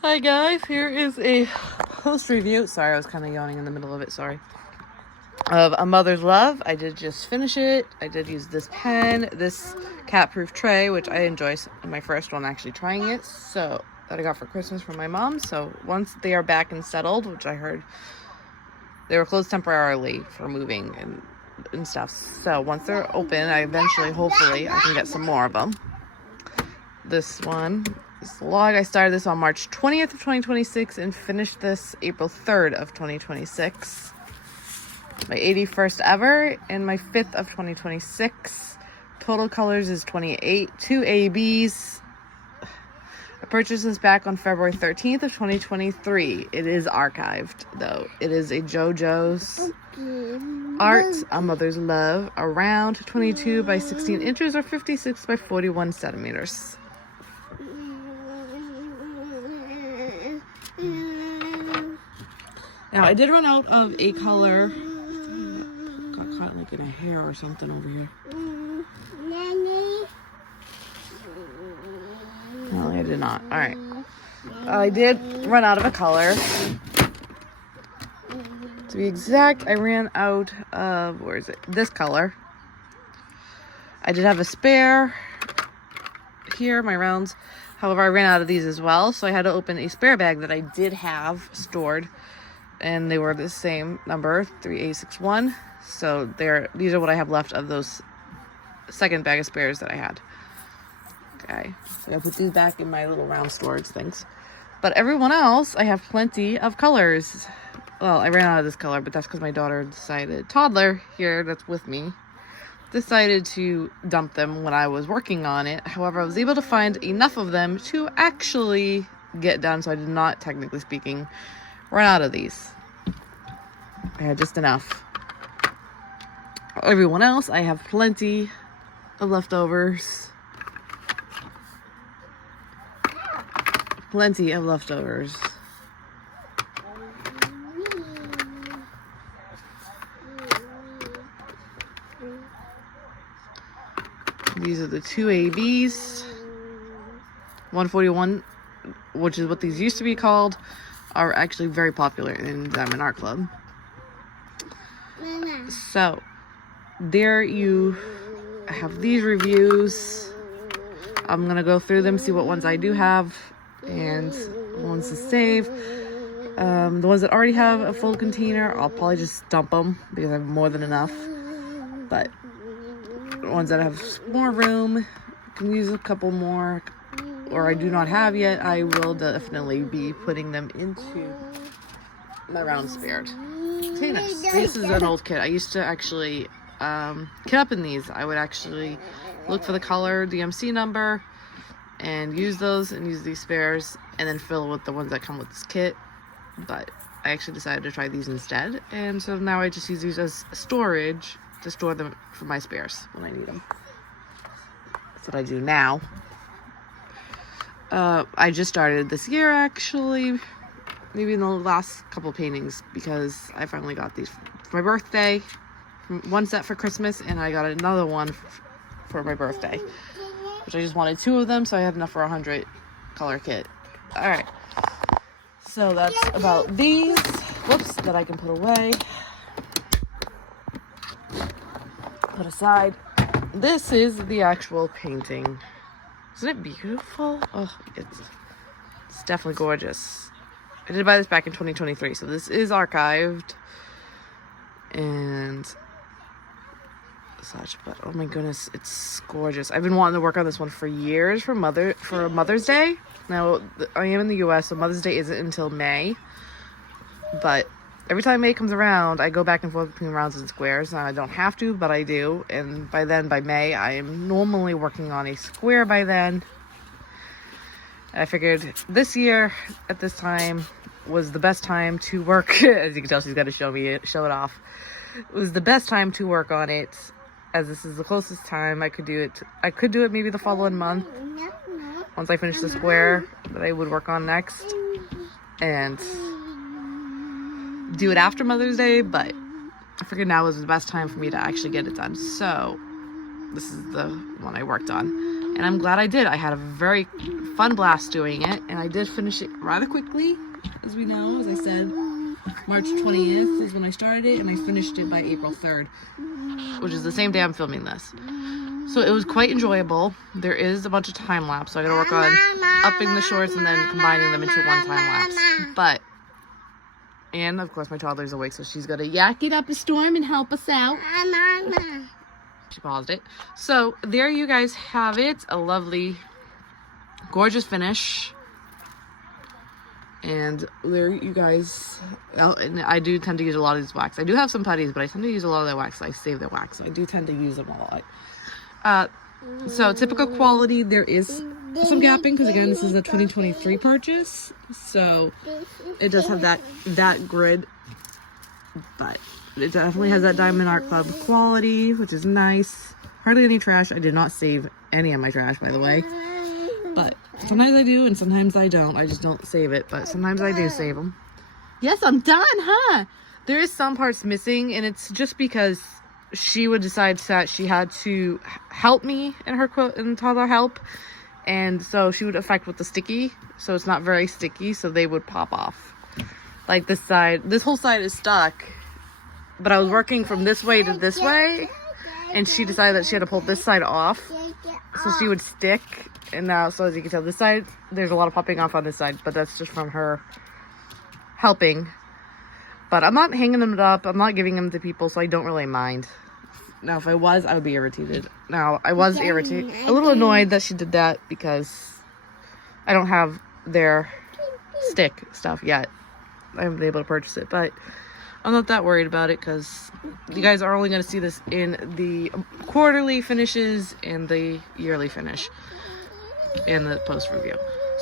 Hi guys, here is a post review. Sorry, I was kind of yawning in the middle of it, sorry. Of A Mother's Love. I did just finish it. I did use this pen, this cat-proof tray, which I enjoy. My first one actually trying it, so that I got for Christmas from my mom. So once they are back and settled, which I heard they were closed temporarily for moving and stuff. So once they're open, I eventually, hopefully, I can get some more of them. This one. This log, I started this on March 20th of 2026 and finished this April 3rd of 2026. My 81st ever and my 5th of 2026. Total colors is 28, 2 ABs. I purchased this back on February 13th of 2023. It is archived though. It is a JoJo's Art, A Mother's Love, around 22 by 16 inches or 56 by 41 centimeters. Now, I did run out of a color. Got caught like in a hair or something over here. No, I did not. Alright. I did run out of a color. To be exact, I ran out of, where is it? This color. I did have a spare here, my rounds. However, I ran out of these as well, so I had to open a spare bag that I did have stored. And they were the same number, 3A61. So these are what I have left of those second bag of spares that I had. Okay, so I put these back in my little round storage things. But everyone else, I have plenty of colors. Well, I ran out of this color, but that's because my daughter toddler here that's with me, decided to dump them when I was working on it. However, I was able to find enough of them to actually get done, so I did not, technically speaking, run out of these. I had just enough. Everyone else, I have plenty of leftovers. Plenty of leftovers. These are the 2 ABs. 141, which is what these used to be called, are actually very popular in Diamond Art Club. So there you have these reviews. I'm gonna go through them, see what ones I do have and ones to save. The ones that already have a full container, I'll probably just dump them because I have more than enough. But the ones that have more room, can use a couple more, or I do not have yet, I will definitely be putting them into my round spared containers. This is an old kit. I used to actually kit up in these. I would actually look for the color DMC number and use those and use these spares and then fill with the ones that come with this kit. But I actually decided to try these instead, and so now I just use these as storage to store them for my spares when I need them. That's what I do now. I just started this year, actually, maybe in the last couple paintings, because I finally got these for my birthday. One set for Christmas, and I got another one for my birthday, which I just wanted 2 of them, so I had enough for 100 color kit. Alright, so that's about these. Whoops, that I can put away. Put aside. This is the actual painting. Isn't it beautiful? Oh, it's definitely gorgeous. I did buy this back in 2023, so this is archived and such. But oh my goodness, it's gorgeous. I've been wanting to work on this one for years for Mother's Day. Now I am in the U.S., so Mother's Day isn't until May. But every time May comes around, I go back and forth between rounds and squares. Now, I don't have to, but I do. And by May, I am normally working on a square by then. I figured this year, at this time, was the best time to work. As you can tell, she's got to show it off. It was the best time to work on it, as this is the closest time I could do it. I could do it maybe the following month, once I finish the square that I would work on next. And do it after Mother's Day, but I figured now was the best time for me to actually get it done. So this is the one I worked on, and I'm glad I did. I had a very fun blast doing it, and I did finish it rather quickly, as we know. As I said, March 20th is when I started it, and I finished it by April 3rd, which is the same day I'm filming this. So it was quite enjoyable. There is a bunch of time lapse, so I gotta work on upping the shorts and then combining them into one time lapse. But, and of course my toddler's awake, so she's gonna yak it up a storm and help us out. She paused it. So there you guys have it. A lovely, gorgeous finish. And there you guys, and I do tend to use a lot of these wax. I do have some putties, but I tend to use a lot of their wax. I save their wax, so I do tend to use them a lot. So typical quality, there is some gapping, because again, this is a 2023 purchase, so it does have that grid, but it definitely has that Diamond Art Club quality, which is nice. Hardly any trash. I did not save any of my trash, by the way, but sometimes I do and sometimes I don't. I just don't save it, but sometimes I do save them. Yes, I'm done, huh? There is some parts missing, and it's just because she would decide that she had to help me in her in toddler help, and so she would affect with the sticky, so it's not very sticky, so they would pop off. Like this whole side is stuck, but I was working from this way to this way, and she decided that she had to pull this side off, so she would stick. And now, so as you can tell, this side, there's a lot of popping off on this side, but that's just from her helping. But I'm not hanging them up. I'm not giving them to people, so I don't really mind. Now, if I was, I would be irritated. Now, I was irritated. A little annoyed that she did that because I don't have their stick stuff yet. I haven't been able to purchase it, but I'm not that worried about it because you guys are only going to see this in the quarterly finishes and the yearly finish and the post review.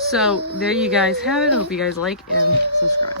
So, there you guys have it. I hope you guys like and subscribe.